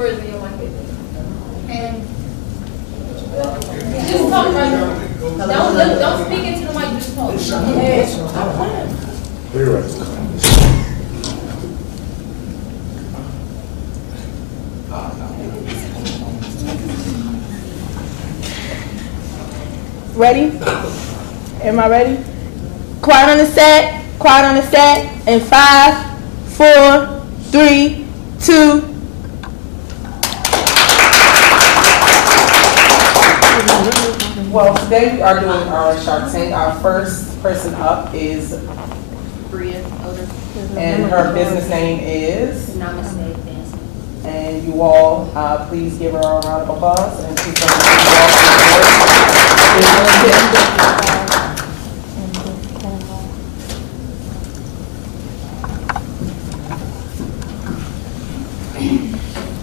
words in your mic. And just talk right now. Don't speak into the mic, just talk. We're right. Ready? Am I ready? Quiet on the set. Quiet on the set. In 5, 4, 3, 2. Well, today we are doing our Shark Tank. Our first person up is Bria Odom. and her business name is. Namaste Dancing. And you all, please give her a round of applause. And she's going to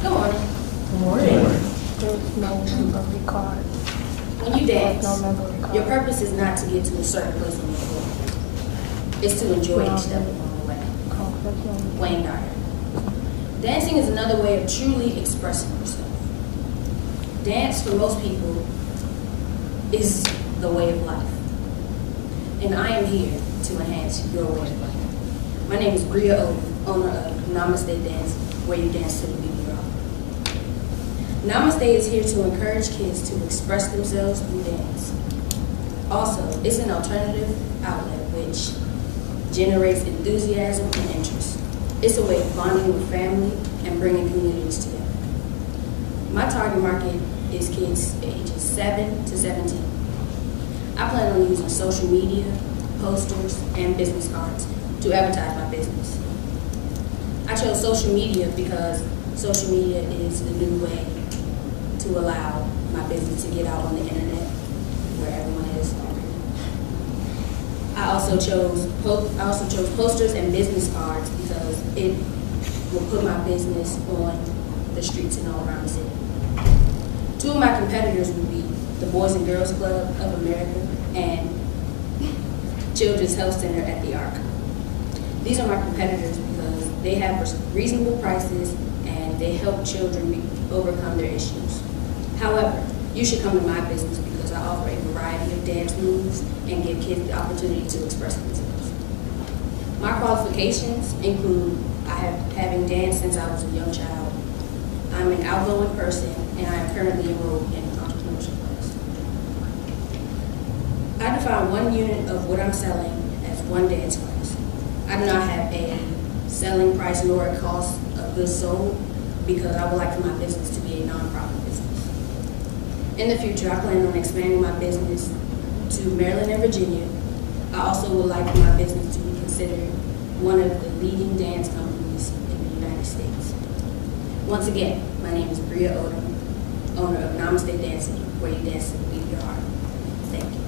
Good morning. Good morning. There's no memory card. When you dance, No memory card. your purpose is not to get to a certain place on the floor. It's to enjoy each step along the way. Wayne Dyer. Dancing is another way of truly expressing yourself. Dance, for most people, is the way of life. And I am here to enhance your way of life. My name is Bria Odom, owner of Namaste Dance, where you dance to the beat of rock. Namaste is here to encourage kids to express themselves through dance. Also, it's an alternative outlet which generates enthusiasm and interest. It's a way of bonding with family and bringing communities together. My target market is kids ages 7 to 17. I plan on using social media, posters, and business cards to advertise my business. I chose social media because social media is the new way to allow my business to get out on the internet where everyone is. I also chose posters and business cards because it will put my business on the streets and all around the city. Two of my competitors would be the Boys and Girls Club of America and Children's Health Center at the Arc. These are my competitors because they have reasonable prices and they help children overcome their issues. However, you should come to my business because I offer a variety of dance moves and give kids the opportunity to express themselves. My qualifications include having danced since I was a young child. I'm an outgoing person and I am currently enrolled in an entrepreneurship class. I define one unit of what I'm selling as one dance class. I do not have a selling price nor a cost of goods sold because I would like for my business to be a nonprofit business. In the future, I plan on expanding my business to Maryland and Virginia. I also would like for my business to be considered one of the leading dance companies in the United States. Once again, my name is Bria Odom, owner of Namaste Dancing, where you dance to the beat of your heart. Thank you.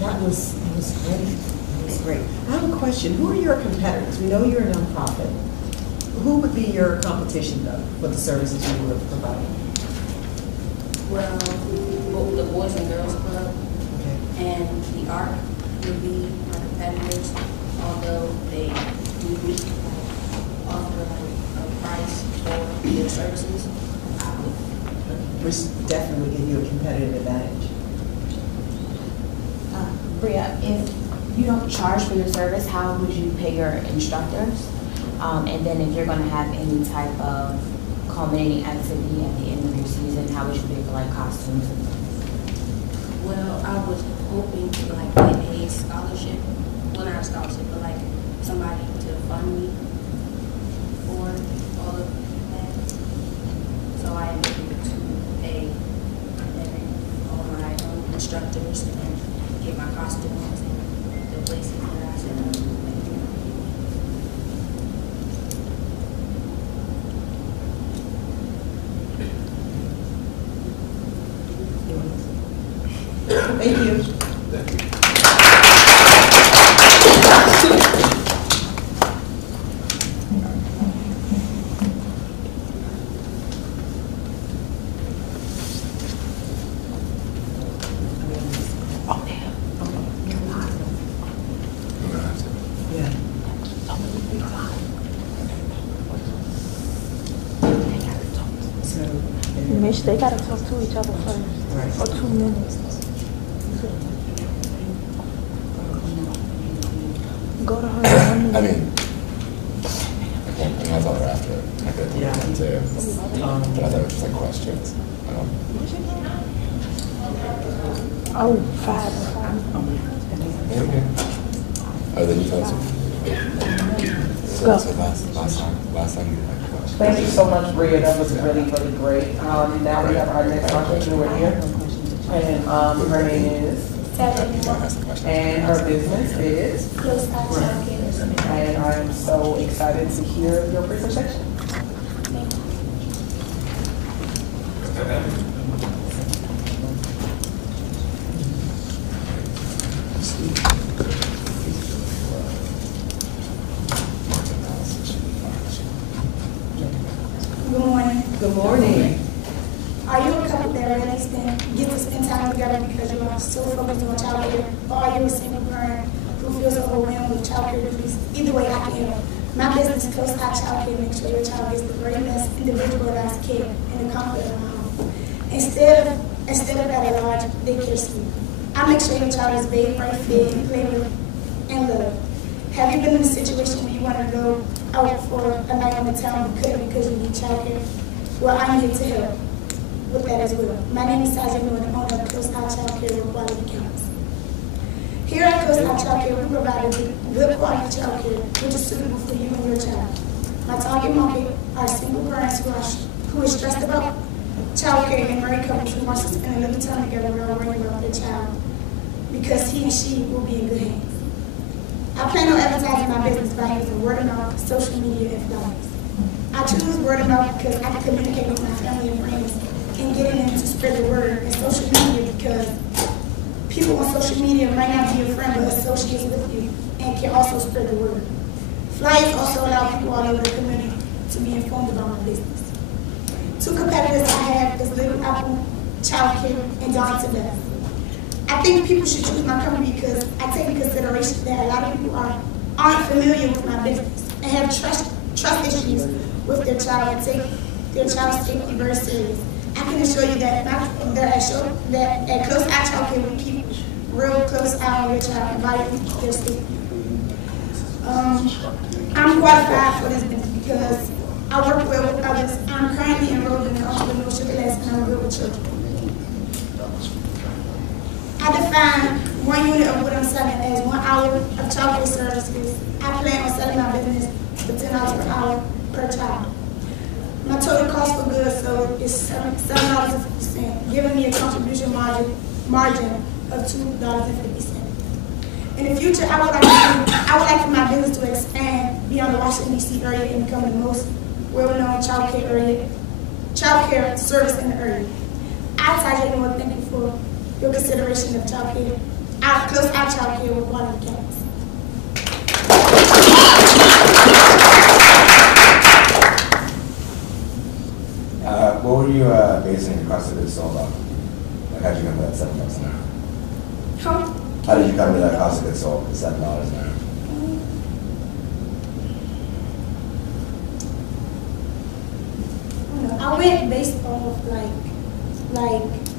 That was great. That was great. I have a question. Who are your competitors? We know you're a nonprofit. Who would be your competition, though, for the services you would provide? Well, the Boys and Girls Club and the Arc would be my competitors, although they do offer a price for their services. Which definitely would give you a competitive advantage. Bria, if you don't charge for your service, how would you pay your instructors? And then if you're going to have any type of culminating activity at the end of your season, how would you pay for like costumes and things? Well, I was hoping to like get a scholarship, well not a scholarship, but like somebody to fund me for all of that. So I am able to pay all my instructors and get my costumes and the places that I set up. Thank you. finish, they gotta talk to each other first. Right. For 2 minutes. Go to her. I mean, I thought they were after it. I could Yeah. too. But I thought it was just like questions. Oh, 5. Okay. Oh, then you told us. Go. So last time you had questions. Thank you so much, Bria. That was really, really great. Now we have our next entrepreneur here. And her name is, and her business is, and I am so excited to hear your presentation. Good morning. Good morning. Are you a couple that really get to spend time together because you are so focused on childcare, or are you a single parent who feels overwhelmed with childcare duties? Either way, I can help. My business, Close Eye Childcare, makes sure your child gets the very best individualized care in the comfort of my home. Instead of at a large daycare school, I make sure your child is bathed, right, fed, played with, and loved. Have you been in a situation where you want to go out for a night on the town but couldn't because you need childcare? Well, I'm here to help with that as well. My name is Sajid Noor, the owner of Close Eye Childcare with Quality Campus. Here at Close Eye Childcare, we provide a good quality childcare which is suitable for you and your child. My target market are single parents who are stressed about childcare and married couples who want to spend a little time together without worrying about their child because he and she will be in good hands. I plan on advertising my business by using word of mouth, social media, and flyers. I choose word of mouth because I can communicate with my family and friends and getting them to spread the word, and social media because people on social media might not be your friend but associates with you and can also spread the word. Flyers also allow people all over the community to be informed about my business. Two competitors I have is Little Apple Childcare and Johnson Death. I think people should choose my company because I take into consideration that a lot of people aren't familiar with my business and have trust issues with their child and take their child's safety very serious. I can assure you that at Close Eye Childcare we keep real close eye on your child and value their safety. I'm qualified for this business because I work well with others. I'm currently enrolled in an entrepreneurship class and I'm good with children. I define 1 unit of what I'm selling as 1 hour of childcare services. I plan on selling my business for $10 per hour per child. My total cost for goods sold is $7.50, giving me a contribution margin of $2.50. In the future, I would like for my business to expand beyond the Washington, D.C. area and become the most well-known childcare service in the area. I want to thank you for your consideration of childcare. Close Eye Childcare with Quality Campus. What were you basing your cost of goods sold on? Like, how did you come to that $7 an hour? How did you come to that cost of goods sold, $7 an hour? I went based off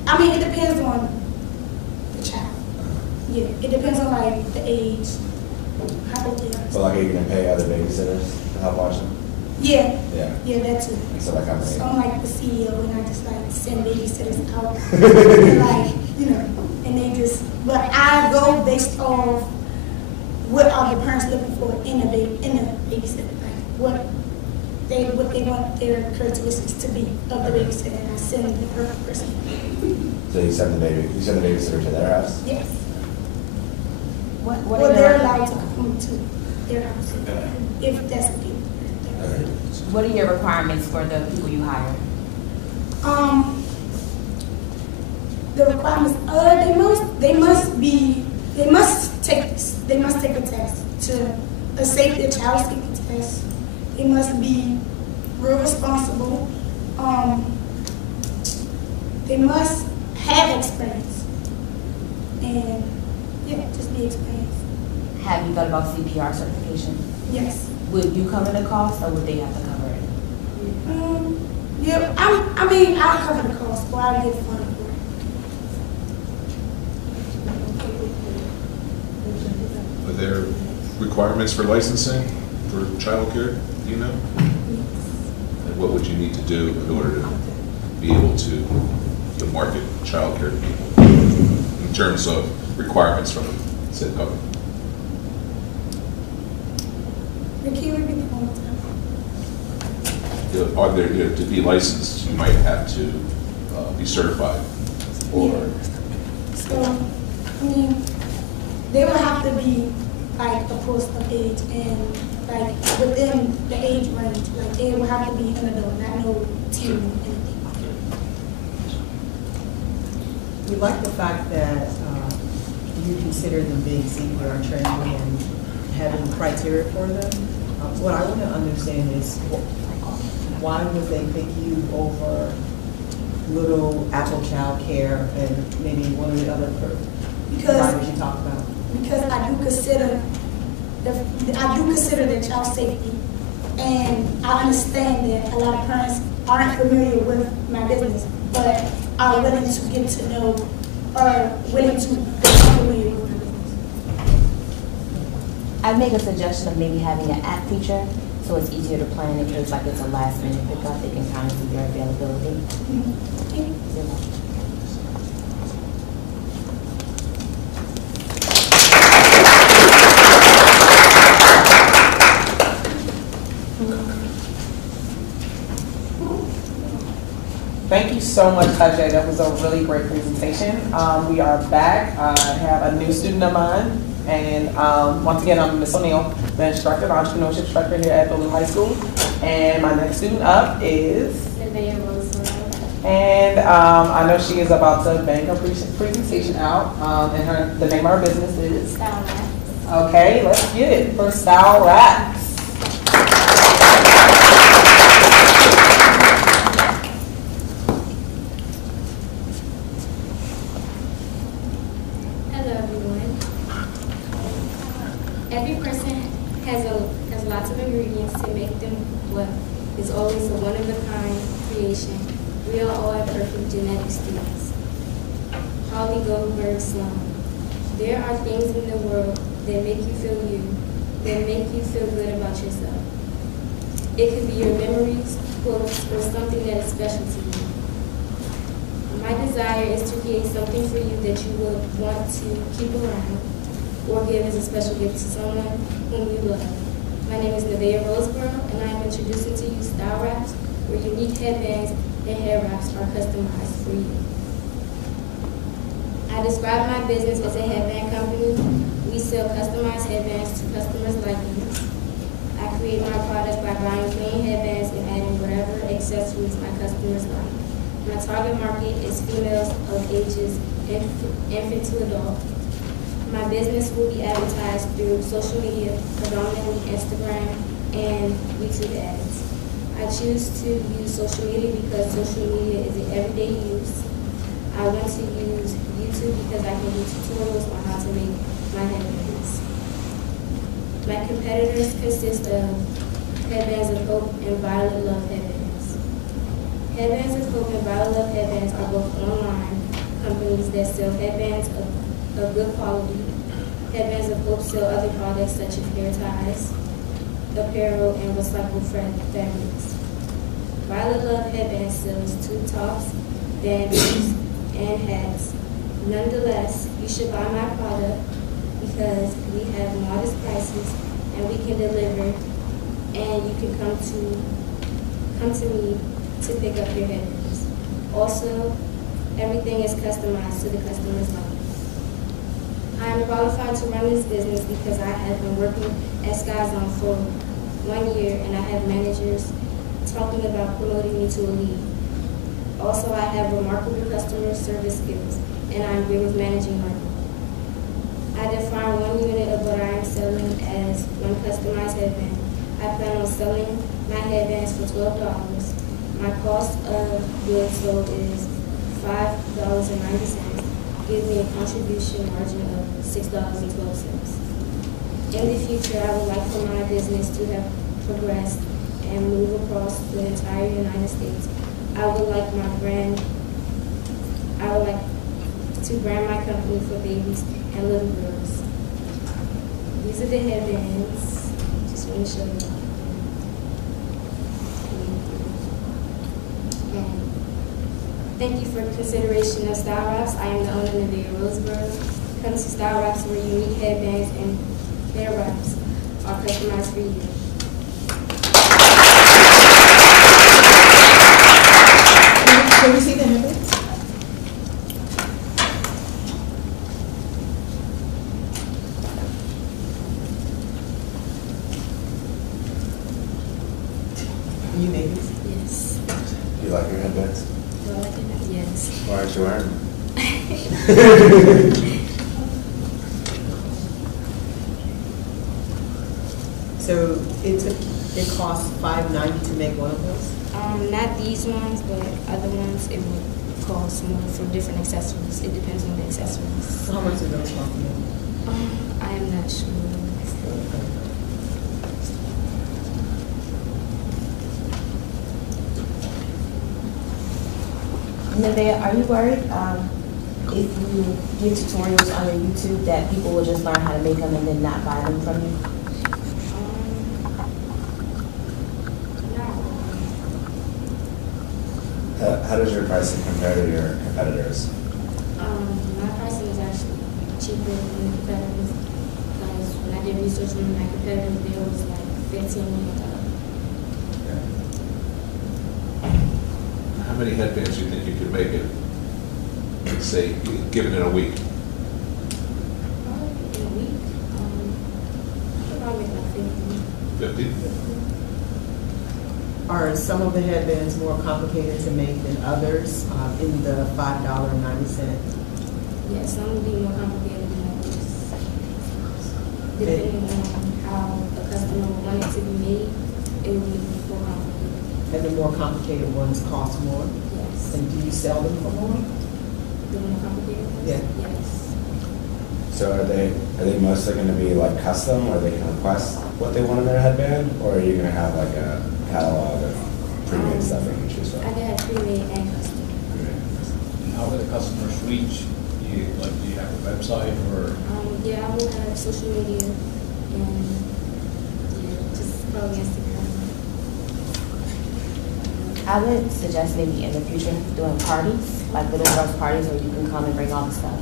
I mean, it depends on the child. Yeah, it depends on like the age, how old they are. So like, are you gonna pay other babysitters to help watch them? Yeah. Yeah. Yeah, that too. So like, how many? So I'm like the CEO and I just like send babysitters out. And like, and they just, but I go based off what are the parents looking for in a babysitter. Like what they want their characteristics to be of the babysitter, and I send the perfect person. So you send the babysitter to their house? Yes. What Well, they're allowed to come to their house if that's okay. Okay. What are your requirements for the people you hire? The requirements, they must take a test to a child safety test. They must be real responsible. They must have experience. And yeah, just be experienced. Have you thought about CPR certification? Yes. Would you cover the cost or would they have to cover it? Yeah, I mean, I'll cover the cost, or I'll get funded for it. Are there requirements for licensing for childcare? Do you know? And what would you need to do in order to be able to market childcare to people in terms of requirements from said government? Can you repeat that one more time? Are there, to be licensed, you might have to be certified, or So, I mean, they would have to be like a post of age and like within the age range. Like they would have to be an adult, not no teen or anything. We like the fact that you consider them being CPR trained and having criteria for them. What I want to understand is why would they pick you over Little Apple Child Care and maybe one of the other providers you talked about? Because I do consider their child safety, and I understand that a lot of parents aren't familiar with my business, but are willing to get to know or willing to become familiar with my business. I'd make a suggestion of maybe having an app feature so it's easier to plan in case like it's a last minute pickup. They can kind of see their availability. Thank you so much, Tajay. That was a really great presentation. We are back. I have a new student of mine. And once again, I'm Ms. O'Neill, the instructor, the entrepreneurship instructor here at Ballou High School. And my next student up is And I know she is about to bang her presentation out. And the name of her business is? Style Racks. Okay, let's get it for Style Racks. Hello, everyone. Every person has lots of ingredients to make them what is always a one-of-a-kind creation. We are all perfect genetic students. Holly Goldberg Sloan. There are things in the world that make you feel you, that make you feel good about yourself. It could be your memories, quotes, or something that is special to you. My desire is to create something for you that you would want to keep around or give as a special gift to someone whom you love. My name is Nevaeh Roseboro, and I am introducing to you Style Wraps, where unique headbands and hair wraps are customized for you. I describe my business as a headband company. We sell customized headbands to customers like you. I create my products by buying clean headbands and adding whatever accessories my customers like. My target market is females of ages infant to adult. My business will be advertised through social media, predominantly Instagram and YouTube ads. I choose to use social media because social media is an everyday use. I want to use YouTube because I can do tutorials on how to make my headbands. My competitors consist of Headbands of Hope and Violet Love headbands. Headbands of Hope and Violet Love headbands are both online companies that sell headbands of good quality. Headbands of Hope sell other products such as hair ties, apparel, and recycled fabrics. Violet Love headbands sells tube tops, bandages, and hats. Nonetheless, you should buy my product because we have modest prices and we can deliver, and you can come to me to pick up your headbands. Also, everything is customized to the customer's life. I am qualified to run this business because I have been working at Sky Zone for 1 year, and I have managers talking about promoting me to a lead. Also, I have remarkable customer service skills, and I am great with managing money. I define 1 unit of what I am selling as one customized headband. I plan on selling my headbands for $12. My cost of goods sold is $5.90. Give me a contribution margin of $6.12. In the future, I would like for my business to have progressed and move across the entire United States I would like to brand my company for babies and little girls. These are the headbands. Just want to show you. Thank you for consideration of Style Wraps. I am the owner of the Roseboro. Come to Style Wraps where unique headbands and hair wraps are customized for you. Can we see the headbands? You made these? Yes. Do you like your headbands? Do I like it? Yes. Why aren't you wearing them? So it costs $5.90 to make one of those? Not these ones, but other ones it would cost more for different accessories. It depends on the accessories. So how much do those cost you? I am not sure. Nevaeh, are you worried if you give tutorials on your YouTube that people will just learn how to make them and then not buy them from you? How does your pricing compare to your competitors? My pricing is actually cheaper than the competitors because when I did research on my competitors, they was like $15. How many headbands do you think you could make it, say, given it a week? In a week, I could probably make like 50. 50? Are some of the headbands more complicated to make than others in the $5.90? Yeah, some would be more complicated than others. Depending on how a customer would want it to be made, it would be more complicated. And the more complicated ones cost more? Yes. And do you sell them for more? The more complicated ones? Yeah. Yes. So are they mostly going to be like custom, where they can request what they want in their headband, or are you going to have like a catalog of pre-made stuff they can choose from? I can have pre-made and custom. And how do the customers reach? Do you have a website or? Yeah, I will have social media and just probably Instagram. I would suggest maybe in the future doing parties, like little girls' parties where you can come and bring all the stuff.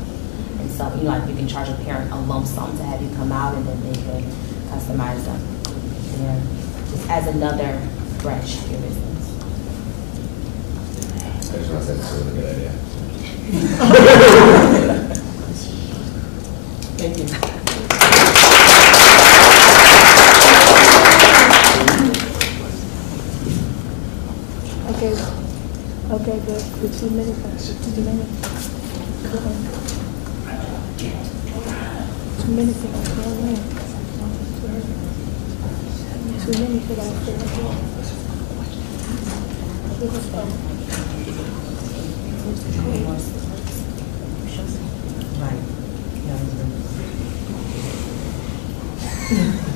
And so, like you can charge a parent a lump sum to have you come out and then they can customize them. Yeah. Just as another branch of your business. I just want to say it's a really good idea. Thank you. Okay, good. The 2 minutes. 2 minutes. 2 minutes. 2 minutes.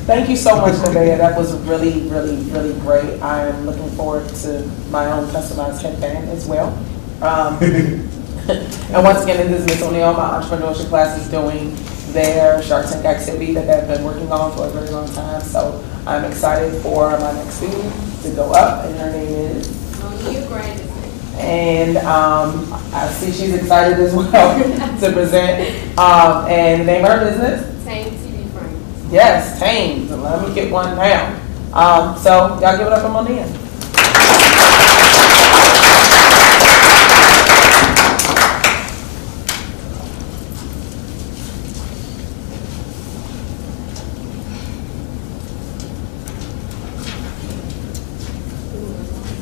Thank you so much, Nevaeh. That was really, really, really great. I am looking forward to my own customized headband as well. And once again, in this Miss O'Neill, my entrepreneurship class is doing their Shark Tank activity that they've been working on for a very long time. So I'm excited for my next student to go up, and her name is and I see she's excited as well to present. And the name of her business? Tame TV Frames. Yes, Tame. So let me get one down. So y'all give it up for Monia.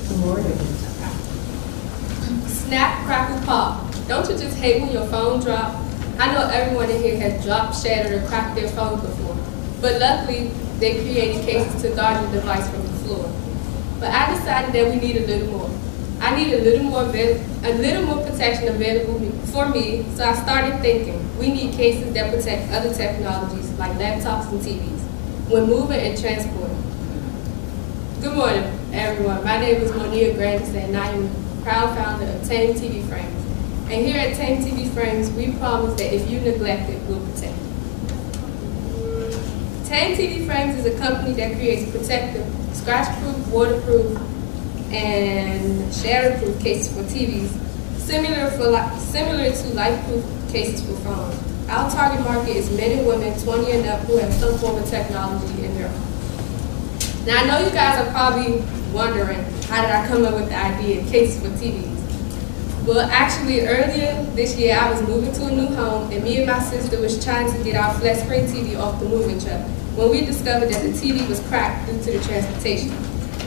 Good morning. Snap, crackle, pop. Don't you just hate when your phone drops? I know everyone in here has dropped, shattered, or cracked their phone before. But luckily, they created cases to guard your device from the floor. But I decided that we need a little more. I need a little more protection available for me, so I started thinking we need cases that protect other technologies like laptops and TVs when moving and transporting. Good morning, everyone. My name is Monia Grandison, and I am proud founder of Tame TV Frames. And here at Tame TV Frames, we promise that if you neglect it, we'll protect it. Tame TV Frames is a company that creates protective, scratch-proof, waterproof, and shatterproof cases for TVs, similar to life-proof cases for phones. Our target market is men and women 20 and up who have some form of technology in their home. Now I know you guys are probably wondering, how did I come up with the idea of cases for TVs? Well, actually earlier this year I was moving to a new home and me and my sister was trying to get our flat screen TV off the moving truck when we discovered that the TV was cracked due to the transportation.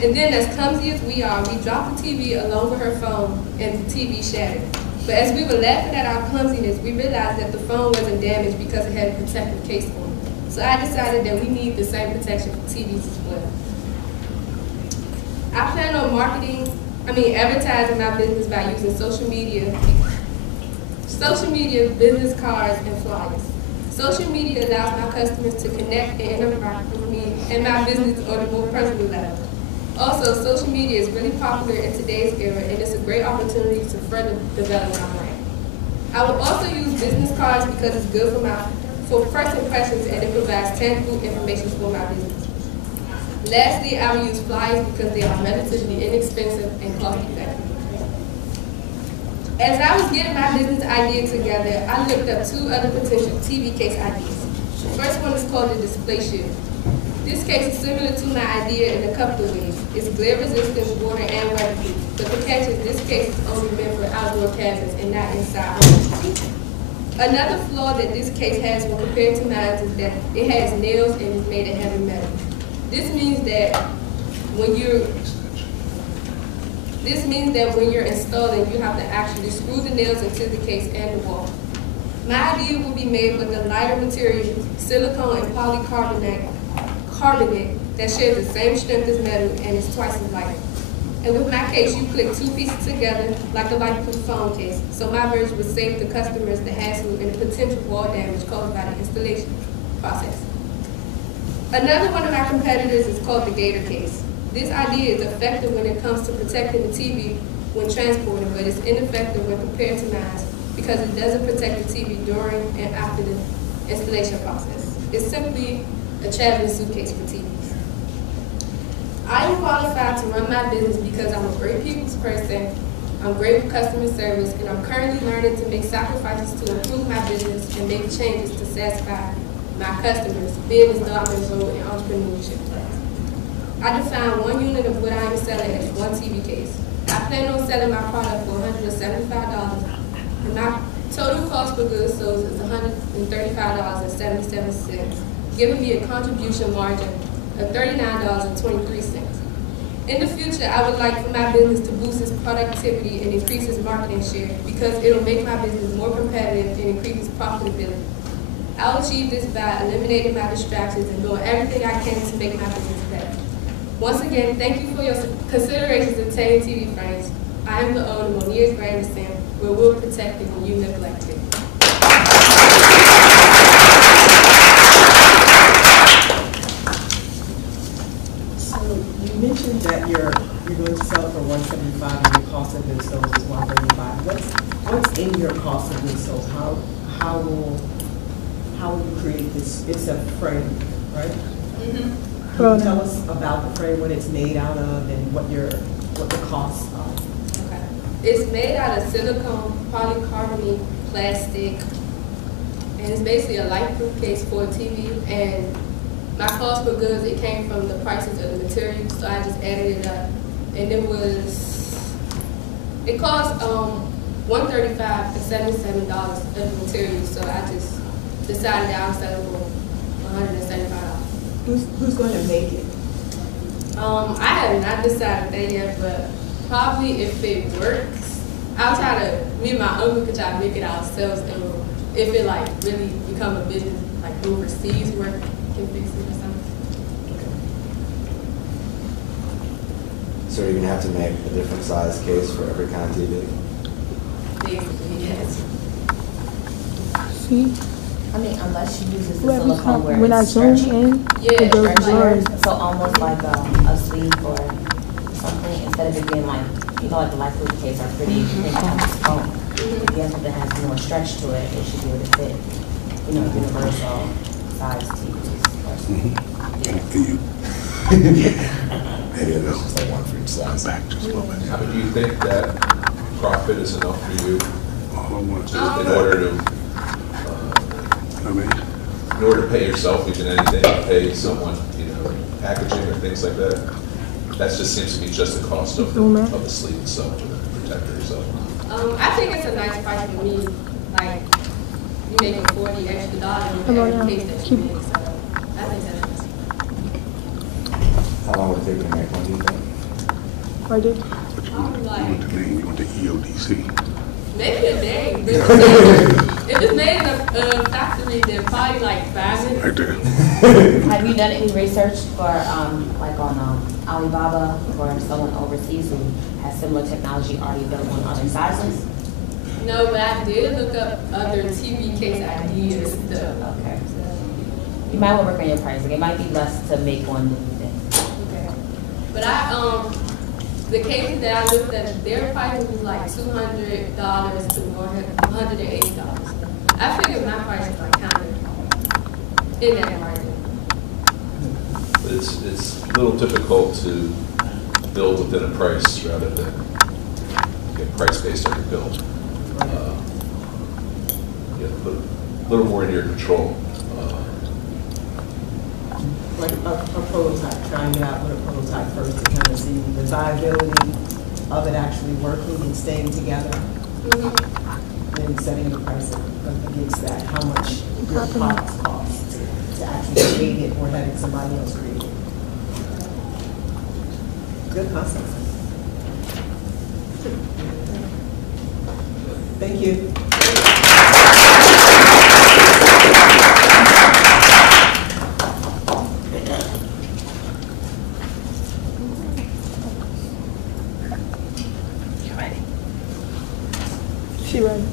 And then, as clumsy as we are, we dropped the TV along with her phone and the TV shattered. But as we were laughing at our clumsiness, we realized that the phone wasn't damaged because it had a protective case on it. So I decided that we need the same protection for TVs as well. I plan on advertising my business by using social media, business cards, and flyers. Social media allows my customers to connect and interact with me and my business on a more personal level. Also, social media is really popular in today's era, and it's a great opportunity to further develop my brand. I will also use business cards because it's good for first impressions and it provides tangible information for my business. Lastly, I will use flyers because they are relatively inexpensive and cost-effective. As I was getting my business idea together, I looked up 2 other potential TV case ideas. The first one is called the display shield. This case is similar to my idea in a couple of ways. It's glare resistant, water, and weatherproof. But the catch is this case is only meant for outdoor cabins and not inside homes. Another flaw that this case has when compared to mine is that it has nails and is made of heavy metal. This means that when you're installing, you have to actually screw the nails into the case and the wall. My idea will be made with a lighter material, silicone and polycarbonate that shares the same strength as metal and is twice as light. And with my case, you click 2 pieces together like a light-proof phone case. So my version would save the customers the hassle and the potential wall damage caused by the installation process. Another one of my competitors is called the Gator case. This idea is effective when it comes to protecting the TV when transporting, but it's ineffective when compared to mine because it doesn't protect the TV during and after the installation process. It's simply a traveling suitcase for TVs. I am qualified to run my business because I'm a great people's person, I'm great with customer service, and I'm currently learning to make sacrifices to improve my business and make changes to satisfy my customers, being as though I'm enrolled in entrepreneurship class. I define 1 unit of what I am selling as 1 TV case. I plan on selling my product for $175, and my total cost for goods sold is $135.77, giving me a contribution margin of $39.23. In the future, I would like for my business to boost its productivity and increase its marketing share because it'll make my business more competitive and increase its profitability. I'll achieve this by eliminating my distractions and doing everything I can to make my business better. Once again, thank you for your considerations of Tame TV Frames. I am the owner, Monia's Grandison, where we'll protect it when you neglect it. So you mentioned that you're going to sell it for $175 and your cost of goods sold is $135. What's in your cost of goods sold? How will you create this? It's a frame, right? Mm-hmm. Can you tell us about the frame, what it's made out of, and what the costs are? Okay. It's made out of silicone, polycarbonate, plastic, and it's basically a light-proof case for a TV. And my cost per goods, it came from the prices of the material, so I just added it up, and it cost $135 and $77 of the material. So I just decided that I was selling for $175. Who's going to make it? I have not decided that yet, but probably if it works, I'll try to, me and my uncle could try to make it ourselves, and if it like really become a business, like overseas where it can fix it or something. So you're gonna have to make a different size case for every kind of TV? Basically, yes. See? I mean, unless she uses the When silicone where I it's zoom stretchy. in, Yeah, it goes stretchy. blurry. So almost like a sleeve or something, instead of it being like, you know, like the light food kids are pretty thin on its own. If you have something that has more stretch to it, it should be able to fit, you know, universal size TVs. Maybe there's just like one for each size. But do you think that profit is enough for you in order to pay yourself, even anything, pay someone, you know, packaging or things like that? That just seems to be just the cost of the sleeve itself, to protect yourself. I think it's a nice price for me. Like, you making $40 extra every case that you make, so I think that's nice. How long would it take to make one, do you think? I did. You want the EODC? Maybe a day. If it's made in a factory, then probably like 5 minutes. Right there. Have you done any research for, like on Alibaba or someone overseas who has similar technology already available in other sizes? No, but I did look up other TV case ideas and stuff. Okay. You might want to work on your pricing. It might be less to make one than you think. Okay. But the cases that I looked at, their price was like $200 to $180. I figured my price was like kind of in that margin. But it's a little difficult to build within a price rather than get price based on your build. You have to put a little more in your control. Like a prototype, trying it out with a prototype first to kind of see the viability of it actually working and staying together. Then setting the price against that, how much your products cost to actually create it or having somebody else create it. Good concept. Thank you. She ready.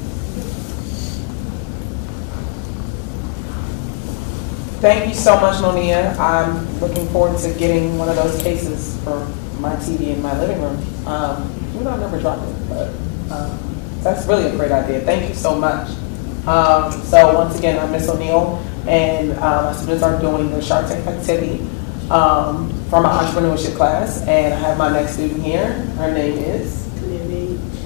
Thank you so much, Monia. I'm looking forward to getting one of those cases for my TV in my living room. I've never dropped it, but that's really a great idea. Thank you so much. So once again, I'm Miss O'Neill, and my students are doing the Shark Tank activity from my entrepreneurship class, and I have my next student here. Her name is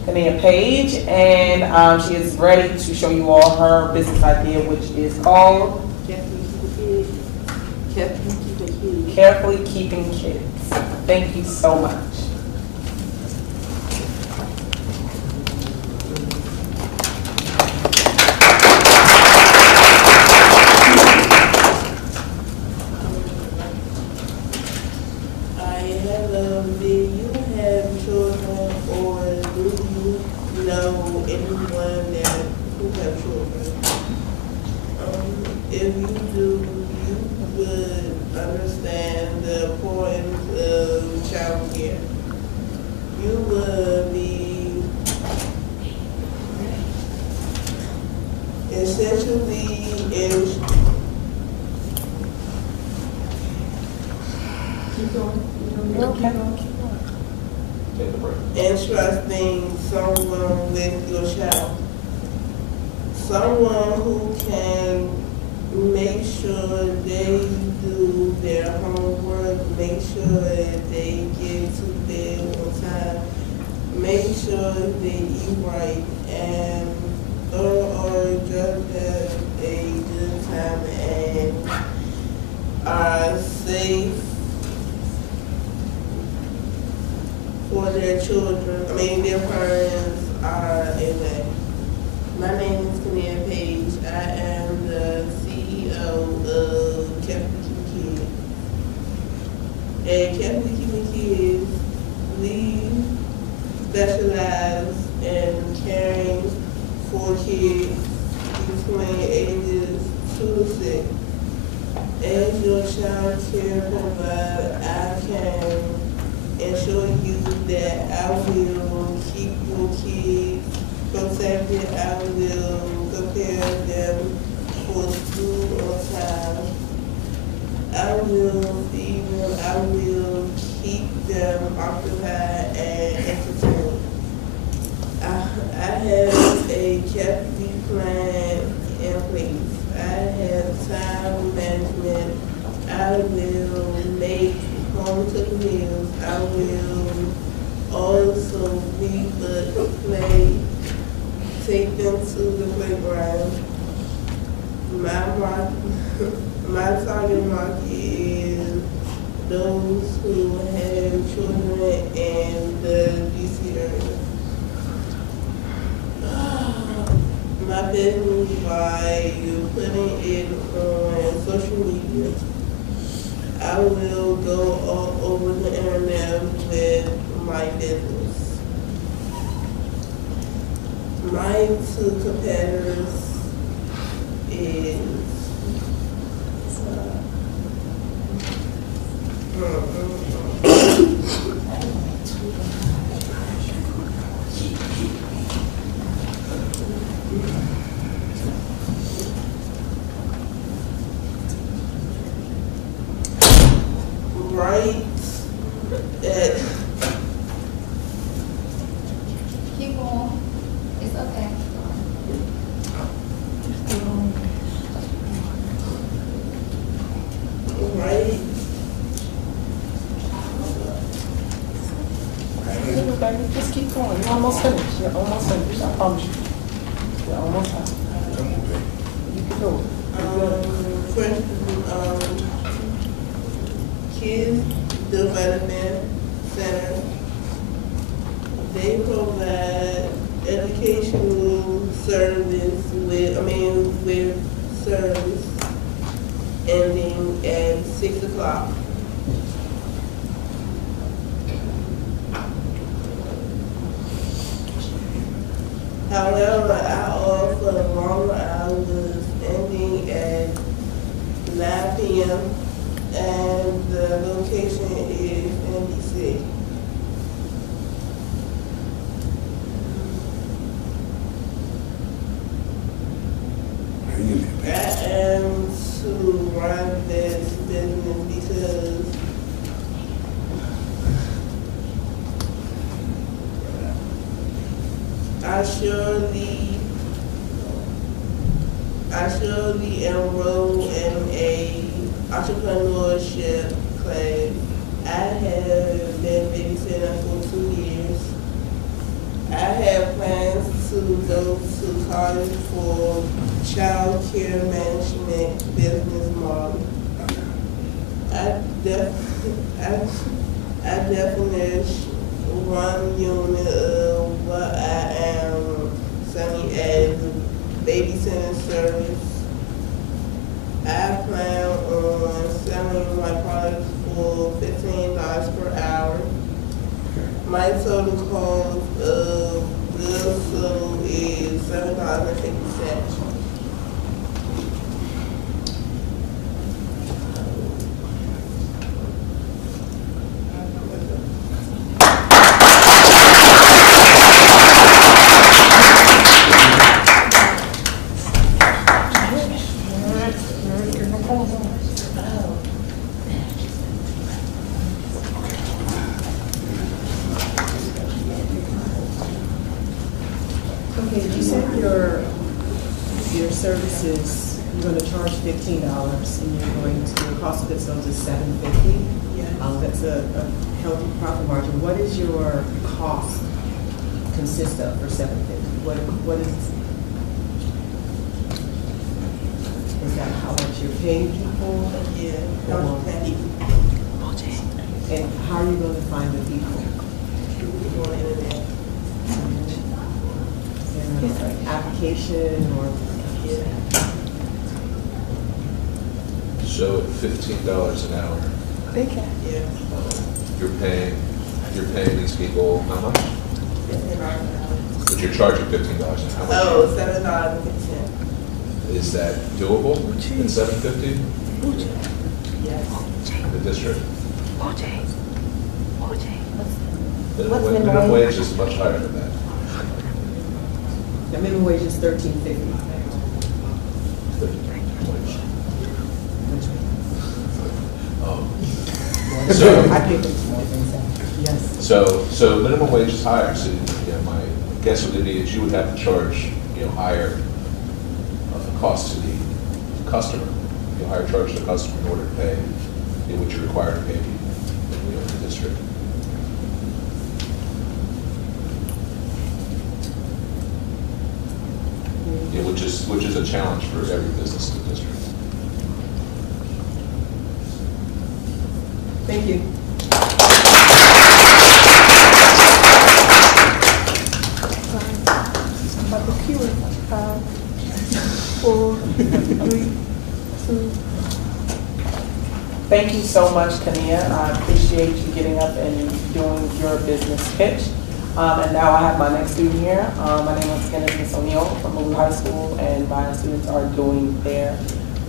Kania Page, and she is ready to show you all her business idea, which is called Carefully Keeping Kids. Thank you so much. Entrusting someone with your child, someone who can make sure they do their homework, make sure they get to bed on time, make sure they eat right, and or just have a good time and are safe for their children. Their parents are away. My name is Kania Page. I am the CEO of Carefully Keeping Kids. At Carefully Keeping Kids, we specialize in caring for kids between ages 2 to 6. As your child care provider, I can ensure you that I will keep your kids protected. I will prepare them for school on time. I will feed them. I will keep them occupied and entertained. I have a capacity plan in place. I have time management. I will make home cooked meals. I will also read the play, take them to the playground. My target market is those who have children in the DC area. My business by putting it on social media. I will go all over the internet with my business. My two competitors is right at Keep going. It's okay. right. Baby, just keep going. You're almost finished. You're almost finished. I promise you. You're almost done. You can do it. Kids Development Center. They provide educational service with service ending at 6 o'clock. However, I offer longer hours ending at 9 p.m. and the location is in DC. I am to run this business because I surely enroll in a entrepreneurship class. I have been babysitting for 2 years. I have plans to go to college for child care management business model. I definitely one unit of what I am selling as babysitting service. I plan on selling my products for $15 per hour. My total cost of goods sold is $7.50. Okay, you said your services, you're going to charge $15 and you're going to, your cost of goods sold is $7.50. Yes. That's a healthy profit margin. What is your cost consist of for $7.50? What is that how much you're paying people? Yeah, how much you pay people. And how are you going to find the people? People on the internet. Application or So at $15 an hour, they can. Yeah. you're paying these people how much? But you're charging $15 an hour. Oh, $7.50. Is that doable at $7.50? Yes. In the district? What's Minimum wage is much higher than that. The minimum wage is $13.50. So, I pay for small things. Yes. so minimum wage is higher, so my guess what it would be is you would have to charge, higher cost to the customer, higher charge to the customer in order to pay what you're required to pay the district. Which is a challenge for every business in the district. Thank you. About the queue, 5, 4, 3, 2. Thank you so much, Kania. I appreciate you getting up and doing your business pitch. And now I have my next student here. My name once again is Ms. O'Neill from Ballou High School, and my students are doing their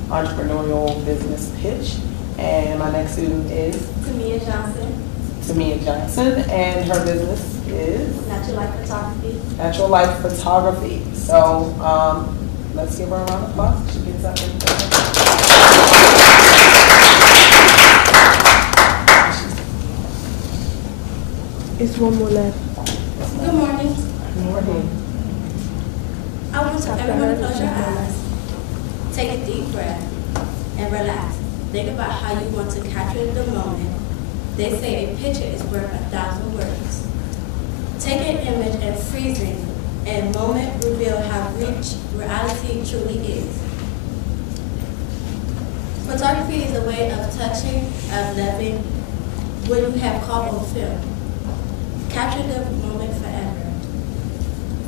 entrepreneurial business pitch. And my next student is Tamia Johnson. Tamia Johnson, and her business is Natural Life Photography. Natural Life Photography. So let's give her a round of applause. She gets up and It's one more left. Good morning. Good morning. I want to everyone to close your eyes. Take a deep breath and relax. Think about how you want to capture the moment. They say a picture is worth 1,000 words. Take an image and freeze it, and moment reveal how rich reality truly is. Photography is a way of touching, of loving, what you have caught on film. Capture the moment forever.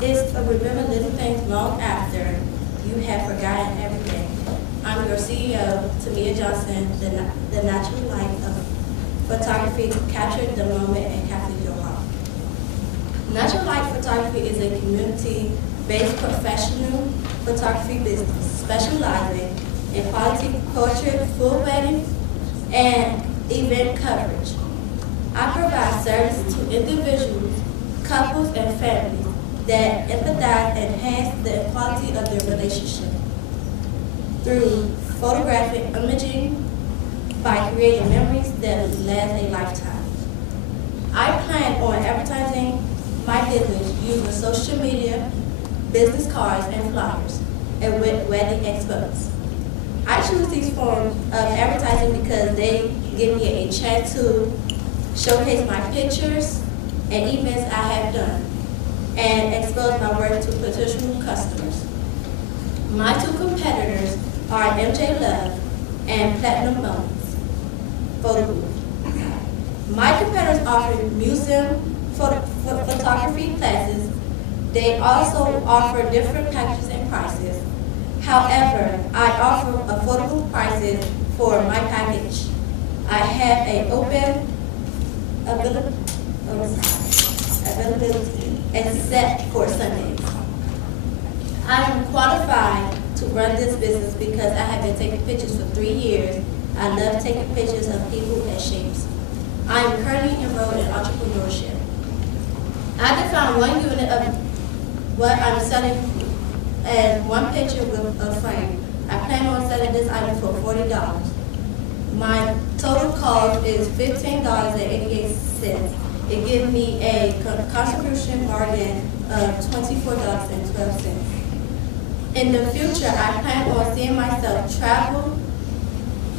It's to remember little things long after you have forgotten everything. I'm your CEO, Tamia Johnson, the natural light of photography. Capture the moment and capture your heart. Natural light photography is a community-based professional photography business specializing in quality portrait, full wedding, and event coverage. I provide service to individuals, couples, and families that empathize and enhance the quality of their relationship through photographic imaging by creating memories that last a lifetime. I plan on advertising my business using social media, business cards, and flyers, and with wedding expos. I choose these forms of advertising because they give me a chance to showcase my pictures and events I have done, and expose my work to potential customers. My two competitors are MJ Love and Platinum Moments Photo Booth. My competitors offer museum photography classes. They also offer different packages and prices. However, I offer affordable prices for my package. I have an open availability except for Sundays. I am qualified to run this business because I have been taking pictures for 3 years. I love taking pictures of people and shapes. I am currently enrolled in entrepreneurship. I define one unit of what I'm selling as one picture with a frame. I plan on selling this item for $40. My total cost is $15.88. It gives me a contribution margin of $24.12. In the future, I plan on seeing myself travel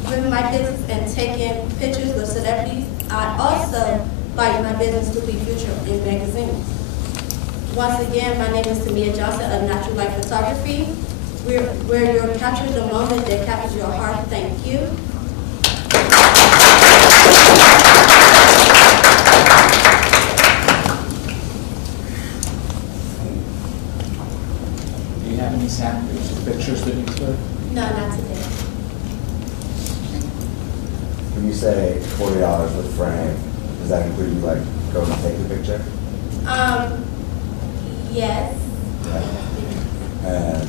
with my business and taking pictures with celebrities. I also like my business to be featured in magazines. Once again, my name is Tamia Johnson of Natural Light Photography. Where you're capturing the moment that captures your heart. Thank you. Do you have any samples of pictures that you took? No, not today. When you say $40 with frame, does that include you like going to take the picture? Yes. Yeah. And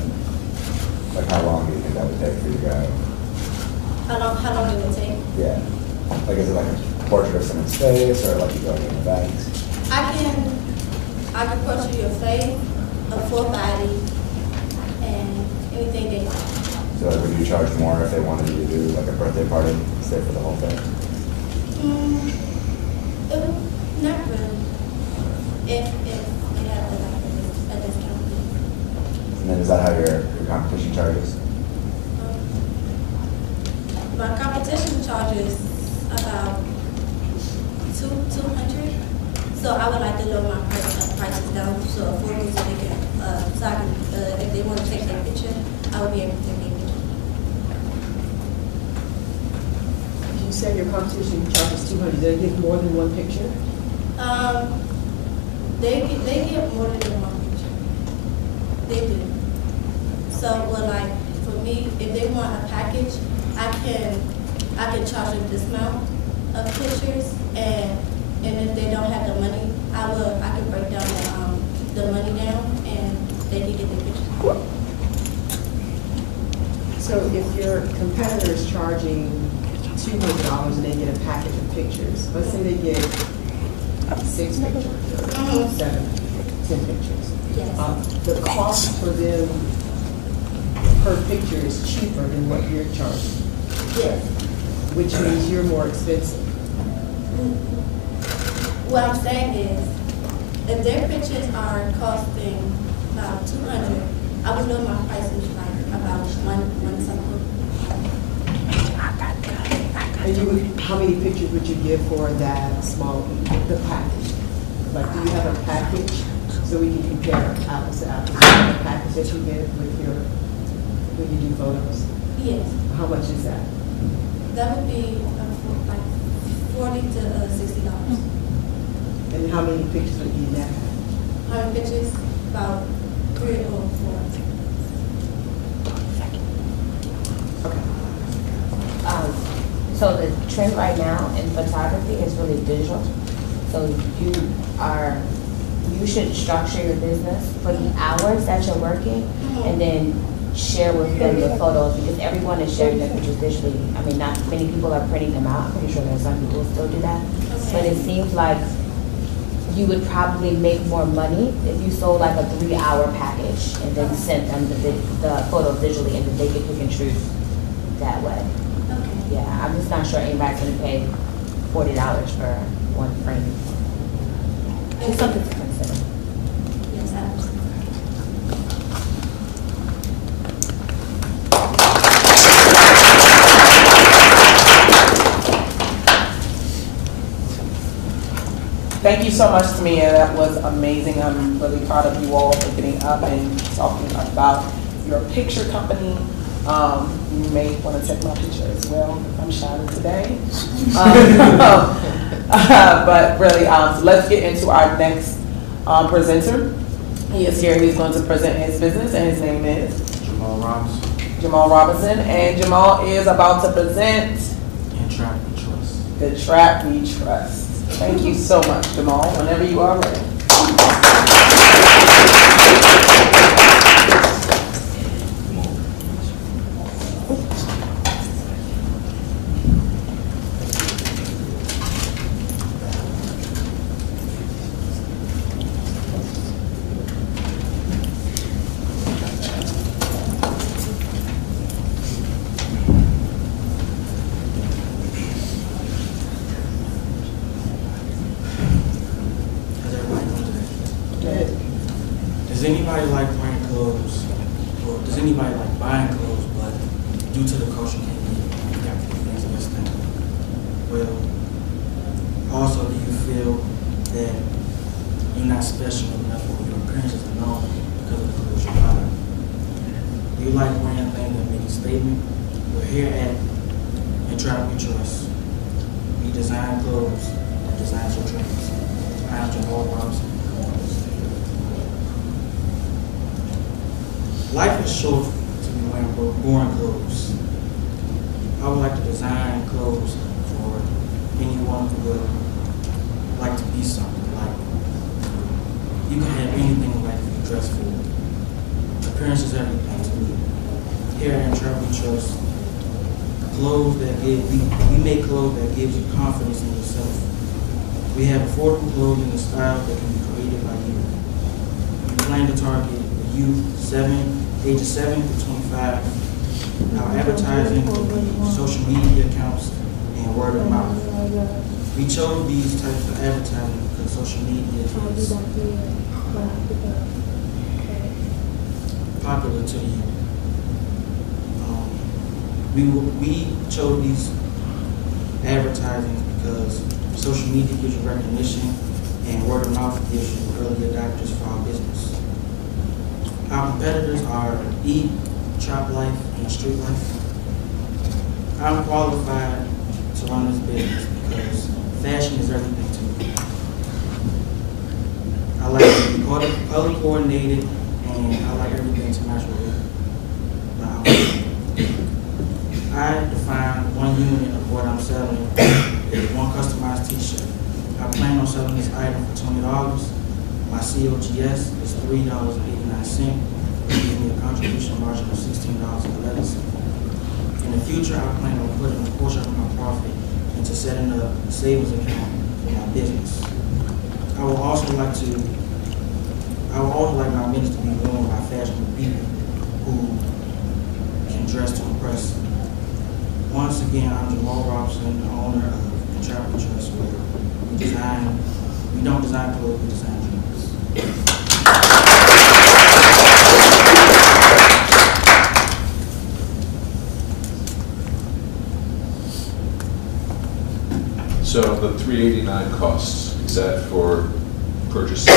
like how long do you think that would take for you to go? How long do it take? Yeah. Like is it like a portrait of someone's face or like you go to an event? I can portray your face, a full body, and anything they like. So like would you charge more if they wanted you to do like a birthday party, stay for the whole thing? Not really. If they have the like And then is that how your competition charges? My competition charges about $200. So I would like to lower my prices down so affordable so they can, so I can, if they want to take their picture, I will be able to take their picture. You said your competition charges $200. Do they give more than one picture? They give more than one picture. They do. So, well, like for me, if they want a package, I can charge a discount of pictures, and if they don't have the money, I can break down the money down, and they can get the picture. So if your competitor is charging $200 and they get a package of pictures, let's say they get 6 pictures, or 7, 10 pictures. Yes. The cost for them per picture is cheaper than what you're charging. Yes. Which means you're more expensive. What I'm saying is, if their pictures are costing about $200, I would know my prices like about one something. And you would, how many pictures would you give for that small, the package? Like, do you have a package so we can compare apples to apples? Do you have a package that you get with your, when you do photos? Yes. How much is that? That would be like $40 to $60. And how many pictures would be in that? How many pictures? About 3 or 4. So the trend right now in photography is really digital. So you should structure your business for the hours that you're working, and then share with them the photos, because everyone is sharing their pictures digitally. I mean, not many people are printing them out. I'm pretty sure there's some people who still do that. But it seems like you would probably make more money if you sold like a 3-hour package and then sent them the photos digitally, and then they could pick and choose that way. Yeah, I'm just not sure anybody's gonna pay $40 for one frame. It's something to consider. Yes, absolutely. Thank you so much, Tamia. That was amazing. I'm really proud of you all for getting up and talking about your picture company. You may want to take my picture as well. I'm shining today. But really, so let's get into our next presenter. He is here. He's going to present his business, and his name is Jamal Robinson. Jamal Robinson, and Jamal is about to present And Trap We Trust. The Trap We Trust. Thank you so much, Jamal. Whenever you are ready. Does anybody like wearing clothes, or does anybody like buying clothes, but due to the culture can't you have to do things less than? Well, also, do you feel that you're not special enough, or your appearance is known because of the clothes you buy? Do you like wearing things that make a statement? We're here at Trap We Trust. We design clothes that design your dreams. I'm Jamal Robinson. Life is short to be wearing boring clothes. I would like to design clothes for anyone who would like to be something. Like, you can have anything like you dress for. Appearance is everything to me. Here at Trap We Trust, clothes that we make clothes that gives you confidence in yourself. We have affordable clothing and styles that can be created by you. We plan to target the youth ages 7 to 25. Our advertising will be social media accounts and word of mouth. We chose these types of advertising because social media is popular to the youth. We chose these advertisements because social media gives you recognition and word of mouth gives you early adopters for our business. Our competitors are Eat, Chop Life, and Street Life. I'm qualified to run this business because fashion is everything to me. I like to be color coordinated and I like everything to match with it. I define one unit of what I'm selling as one customized t-shirt. I plan on selling this item for $20. My COGS is $3.89. It gives me a contribution margin of $16.11. In the future, I plan on putting a portion of my profit into setting up a savings account for my business. I would also like my business to be worn by fashionable people who can dress to impress. Once again, I'm Jamal Robinson, the owner of Travel Dress, where we don't design clothes, we design dreams. So the $389 costs, is that for purchasing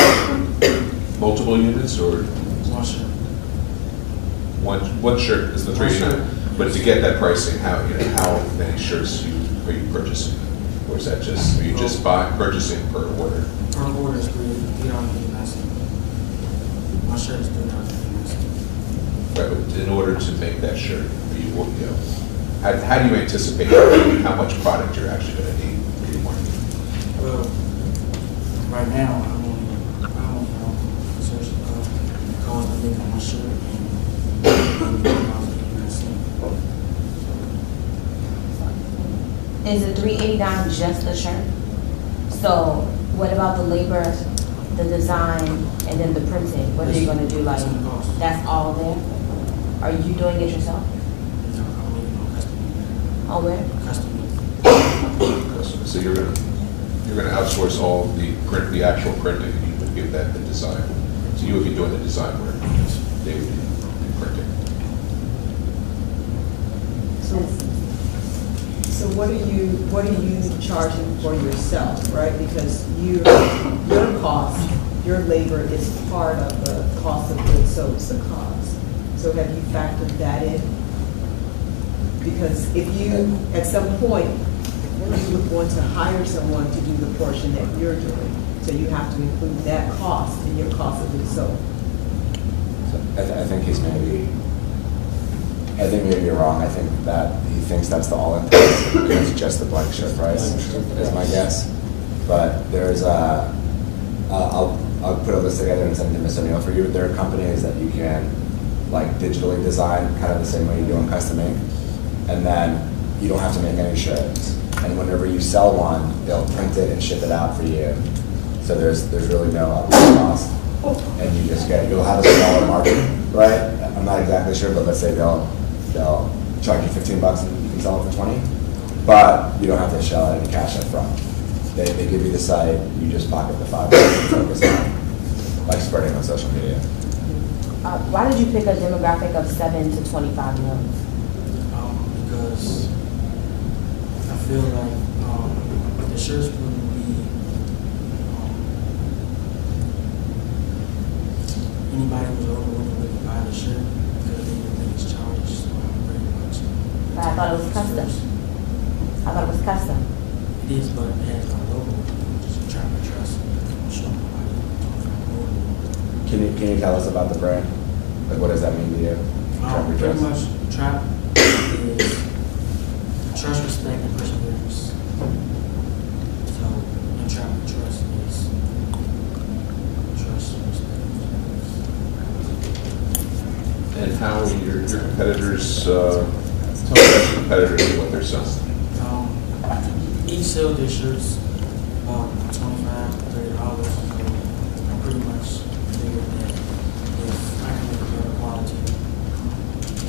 multiple units or? One shirt. One shirt is the $389. But to get that pricing, how many shirts are you purchasing? Or is that just, are you just purchasing per order? Per order is $3.89. One shirt is $3.89. Right, but in order to make that shirt, how do you anticipate how much product you're actually going to need? Well, right now, I only search the cost of making my shirt and Is the $389 just the shirt? So what about the labor, the design, and then the printing? What are you going to do? Like, that's all there? Are you doing it yourself? No, I'm making no custom. Oh, where? Custom. So you're going to outsource all the actual printing, and you would give that the design. So you would be doing the design work, they would be printing. So what are you charging for yourself, right? Because your cost, your labor is part of the cost of goods, so it's the cost. So have you factored that in? Because if you, at some point, you would want to hire someone to do the portion that you're doing, so you have to include that cost in your cost of goods sold. So I think maybe you're wrong. I think that he thinks that's the all-in price because it's just the blank shirt price, is my guess. But there's I'll put a list together and send it to Ms. O'Neill for you. There are companies that you can like digitally design kind of the same way you do in custom ink, and then you don't have to make any shirts. And whenever you sell one, they'll print it and ship it out for you. So there's really no upfront cost, and you'll have a smaller margin, right? I'm not exactly sure, but let's say they'll charge you $15 and you can sell it for 20, but you don't have to shell out any cash up front. They give you the site, you just pocket the $5 and focus on like spreading on social media. Why did you pick a demographic of 7 to 25-year-olds? Because I feel like the shirts wouldn't be anybody who's older wouldn't really buy the shirt because they didn't think it's childish, so pretty much. But I thought it was custom. It is, but it has no logo. Just Trap and Trust. I'm sure nobody. Can you tell us about the brand? Like, what does that mean to you? Pretty much, Trap is trust, respect, and perseverance. So, and Trap and Trust is trust, respect, and perseverance. And how are your competitors, tell me about your competitors and what they're selling? Each sell their shirts about $25 to $30. So I'm pretty much figured that if I can make a better quality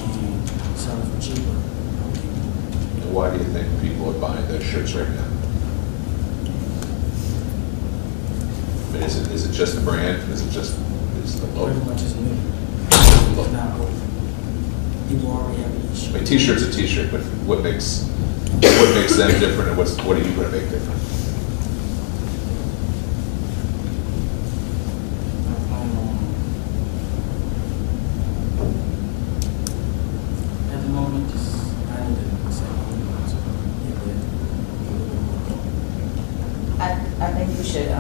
and sell it for cheaper, I'll keep it. Why do you think people are buying those shirts right now? I mean, is it just the brand? Is the logo? Pretty much it's me. is not open. People already have an issue. I mean, t-shirt's a t-shirt, but what makes them different, and what are you going to make different? At the moment, just I need to say, I think we should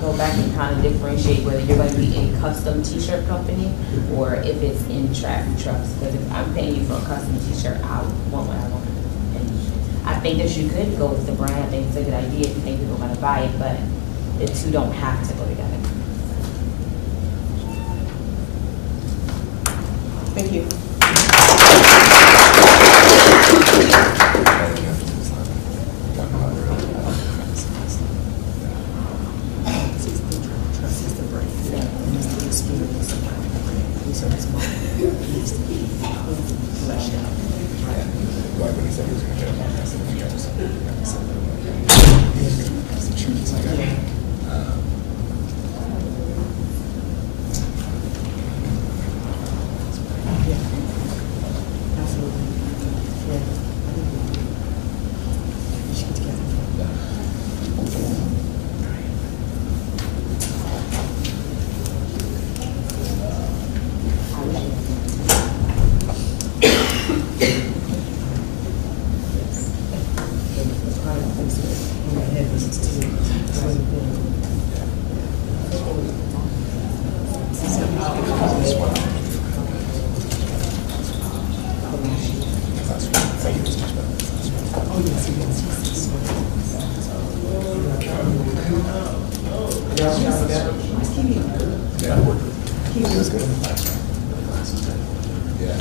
go back and kind of differentiate whether you're going to be a custom t-shirt company or if it's in traffic trucks. Because if I'm paying you for a custom t-shirt, I want what I want. And I think that you could go with the brand. I think it's a good idea if you think people are going to buy it, but the two don't have to go together. Thank you. Like when he said he was going to get him on, I said, "You guys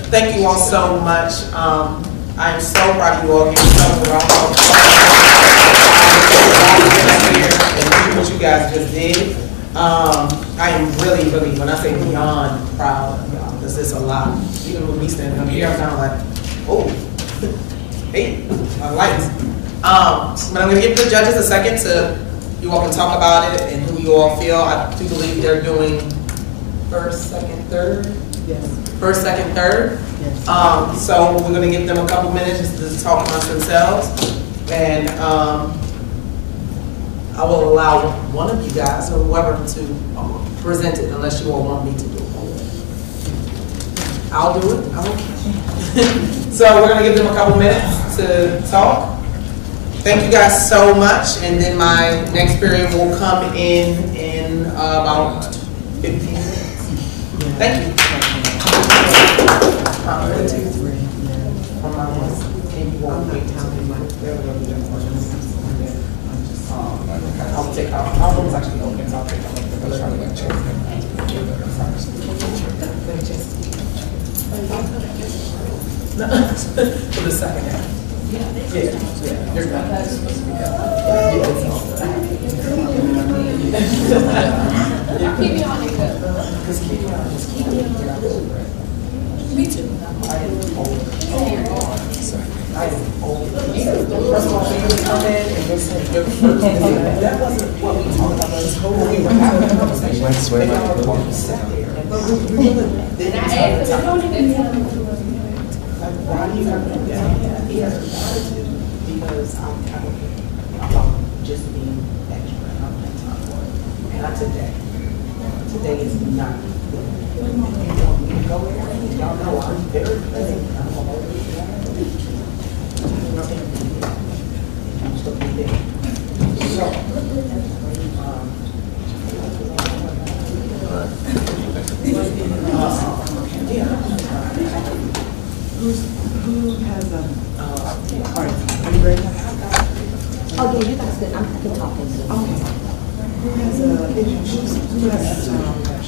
Thank you all so much. I am so proud of you all. Give yourselves a round of applause. And what you guys just did. I am really, really, when I say beyond proud of y'all, because it's a lot. Even with me standing up here, I'm kind of like, oh, hey, my lights. But I'm going to give the judges a second to, you all can talk about it and who you all feel. I do believe they're doing first, second, third. Yes. First, second, third. Yes. So we're going to give them a couple minutes just to talk amongst themselves. And I will allow one of you guys or whoever to present it unless you all want me to do it. I'll do it. I'm okay. So we're going to give them a couple minutes to talk. Thank you guys so much. And then my next period will come in about 15 minutes. Thank you. 1, 2, 3. And you won't make time in my I'll take off. Our room's actually open, so I'll take off. I'm trying to like check for the second half. Yeah. You're good. Keep me on it good. Just keep me on. Just keep me on. Me too. I am old. I am old. First of all, we would come in and just say, that wasn't what we talked about. This whole we were having a conversation. Might sway my report. Why do you have to do that? He has an attitude because I'm kind of just being extra and I'm not time for it. And not today. Today is not good. You want me to go there? Y'all know I'm very present. I'm all over the I'm still be there. So, who has a, all right, are you ready? Oh, yeah, you guys good. I can talk into it. Okay.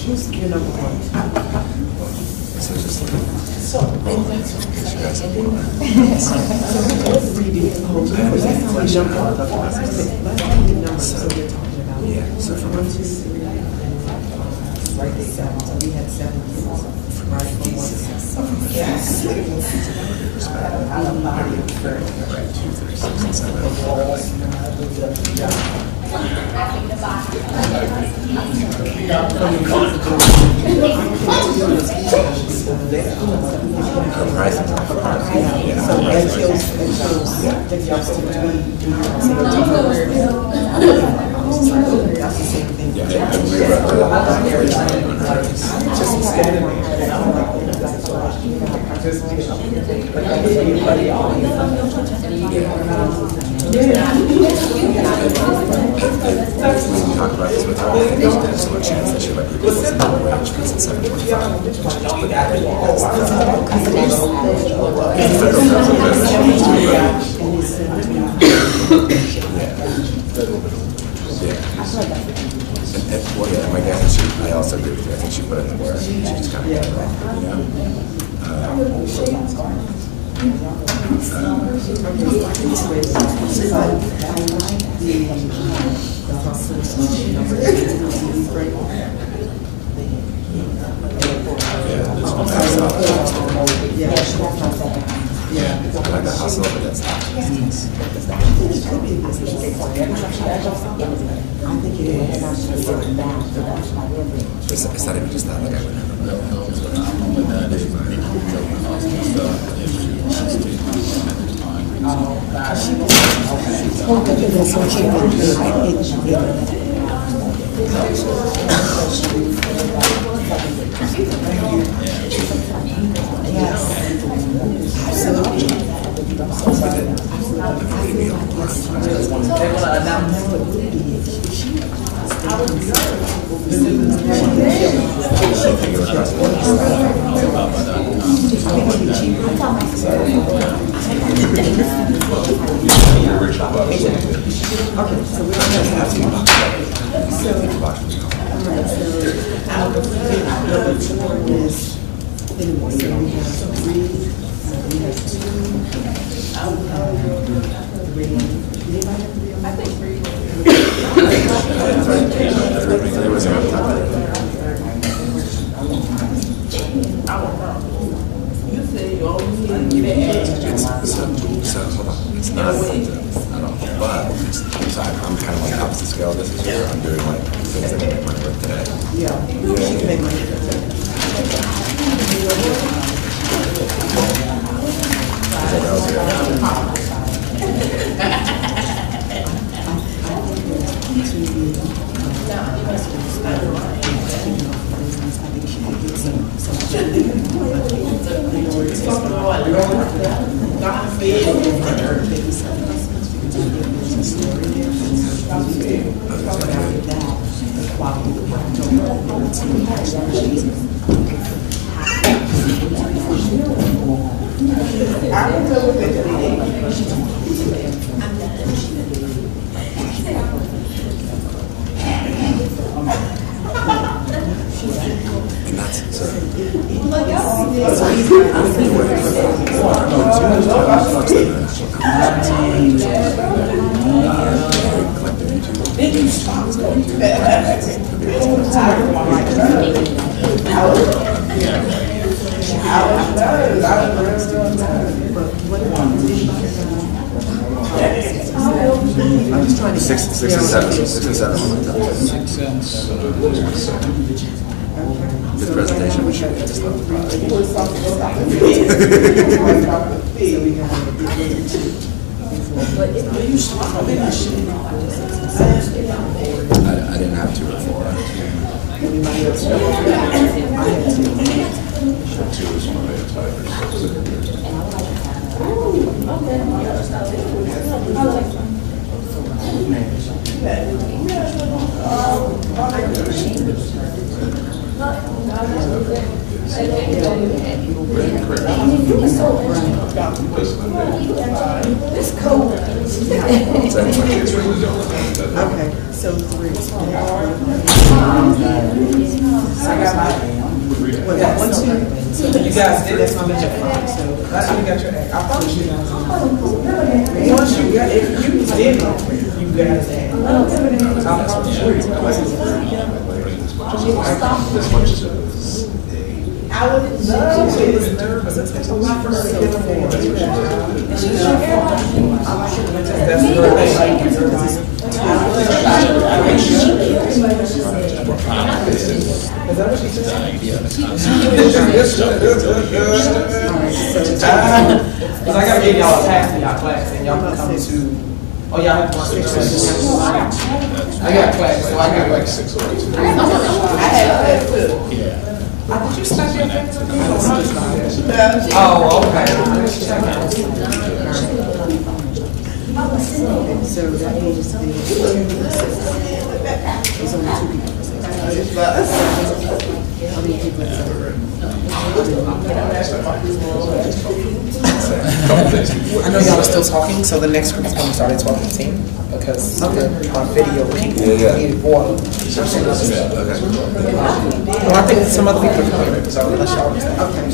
Who's your number one? So just like, So, yeah, so from 1, 2, 3, right there, 7. So we had 7 people, right? From 1 to 6. Yes. right, 2, 3, 6, and 7. Her pricing. So that kills the opportunity to do that's the same thing. Yeah, I reread the on hers. Just standing there. When we talk about this with her, I think there's still a chance that she might be able to listen to the wage because it's 7.25. Just put that in as well, yeah, my guess is I also agree with you. I think she put in the work. She just kind of got it wrong, you know? Like the hustle, but that's not. It's not even just that, like I would never I'm kind of on the opposite scale of this is where I'm doing like things that can make money with today. Yeah, you can make money with today. Six and seven. Good presentation, we should just love the product. I didn't have 2 or 4. 2 is one of It's cool. Okay, so 3. One, 2. You guys did this on the check. So that's how you got your egg. I thought you guys. Once you got it, you did it. You guys had. I would love to. It was nervous. It's a lot for her to get on. That's the Is that what she said? Because I gotta give y'all a pass to y'all class, and y'all can come to. Oh, y'all have to watch 6 I got class, so I got like 6 or 2. I had class too. Yeah. Did you start your class? Oh, okay. So that age is the there's only 2 people. How many people? I know y'all are still talking, so the next group is going to start at 12:15 because our video people needed water. Well, I think some other people are coming, so let's y'all understand. Okay.